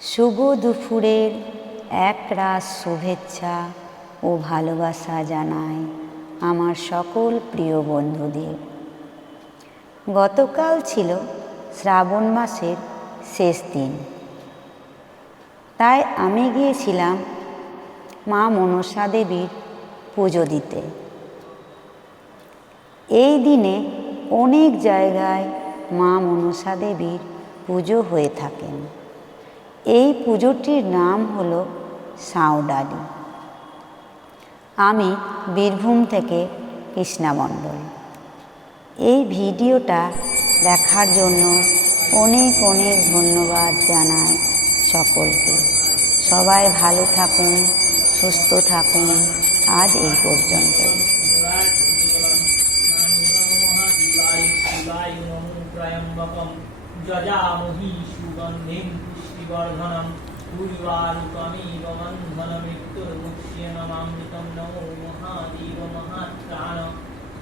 শুভ দুপুরের একরাশ শুভেচ্ছা ও ভালোবাসা জানাই আমার সকল প্রিয় বন্ধুদের। গতকাল ছিল শ্রাবণ মাসের শেষ দিন, তাই আমি গিয়েছিলাম মা মনসা দেবীর পুজো দিতে। এই দিনে অনেক জায়গায় মা মনসা দেবীর পুজো হয়ে থাকেন। এই পুজোটির নাম হলো সাঁওডালি। আমি বীরভূম থেকে কৃষ্ণা মণ্ডল। এই ভিডিওটা দেখার জন্য অনেক অনেক ধন্যবাদ জানাই সকলকে। সবাই ভালো থাকুন, সুস্থ থাকুন। আজ এই পর্যন্তই। যজামহি সুগন্ধিম পুষ্টিবর্ধনম পূর্বারুকমিব বন্ধনমৃত্যুর্মুক্ষ্যে নমামৃতম নমো মহাদেব মহাত্রাণ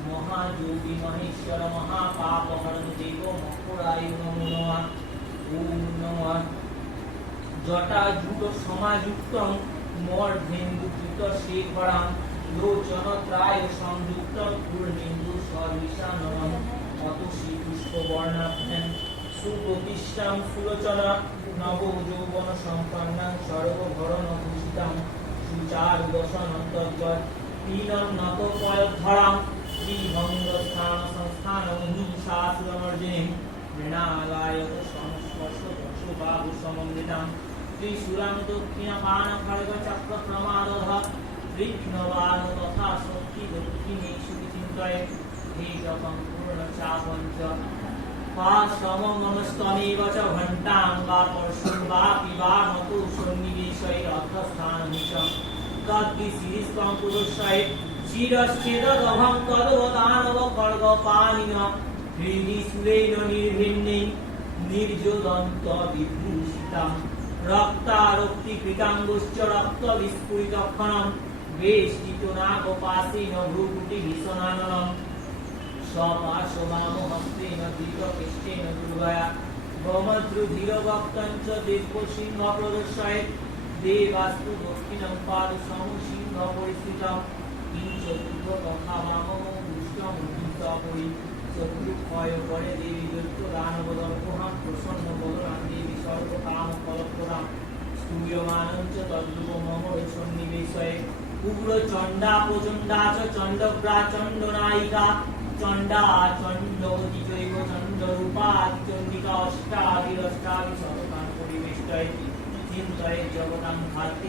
মহাযোগী মহেশ্বর মহাপাপহরণ দেব মকরায় নমো নমঃ। ওম নমঃ জটাজূট সমাযুক্তং মর্ধেন্দুকৃত শেখরং লোচনত্রায় সংযুক্তং পূর্ণেন্দু সদৃশাননম অত শ্রীপুষ্পবর্ণাভ্যাং সুপ্রতিষ্ঠাং সুলোচনা নব যৌবন সম্পন্নাং সর্বভরণভূষিতাং সুচারুদশনন্তর্গত পীনং নত পয়ধরাং শ্রীভঙ্গস্থান সংস্থানমহিষাসুরমর্জিনীং মৃণালয়ত সংস্পর্শ দশবাহু সমন্বিতাং ত্রিশূলাং দক্ষিণপান খড়গ চক্র প্রমাদধ বিঘ্নবান তথা শক্তি দক্ষিণেষু চিন্তয়ে হে জপং পূর্ণচাপঞ্চ পাশমমনস্তমেব চ ঘণ্টাং বা পরশুং বা পিবামতু সন্নিবেশৈরর্থস্থানমিচং তদ্বিশিরিস্ত্বং পুরুষয়ে শিরশ্চেদদভং তদবদানব খড়গপাণিন হৃদি সুরেণ নির্ভিন্নে নির্যোদন্ত বিভূষিতাং রক্তারক্তিকৃতাঙ্গুশ্চ রক্তবিস্ফুরিতক্ষণং বেষ্টিত নাগপাশেন ভ্রূকুটিভীষণাননম সপার্শ্ববামহস্তেন ধৃতকেষ্টেন দুর্গয়া গোমদ্রুধিরভক্তঞ্চ দিব্যসিংহ প্রদর্শয়ে দেবাস্তু দক্ষিণং পাদসংসিংহ পরিস্থিতং কিঞ্চ দুর্গ তথা বামং দুষ্টং দুষ্টপরি শত্রুক্ষয় করে দেবী দৈত্য দানবদর্পহাং প্রসন্ন বদনাং দেবী সর্বকাম ফলপ্রদাং স্তূয়মানঞ্চ তদ্রূপ মম সন্নিবেশয়ে উগ্র চণ্ডা প্রচণ্ডা চ চণ্ডগ্রা চণ্ডনায়িকা চণ্ডা চণ্ডবতী জৈব চণ্ডরূপা চণ্ডিকা অষ্টাদিরষ্টাদি শতকাং পরিবেষ্টয়ে চিন্তয়ে জগতাং ভারতে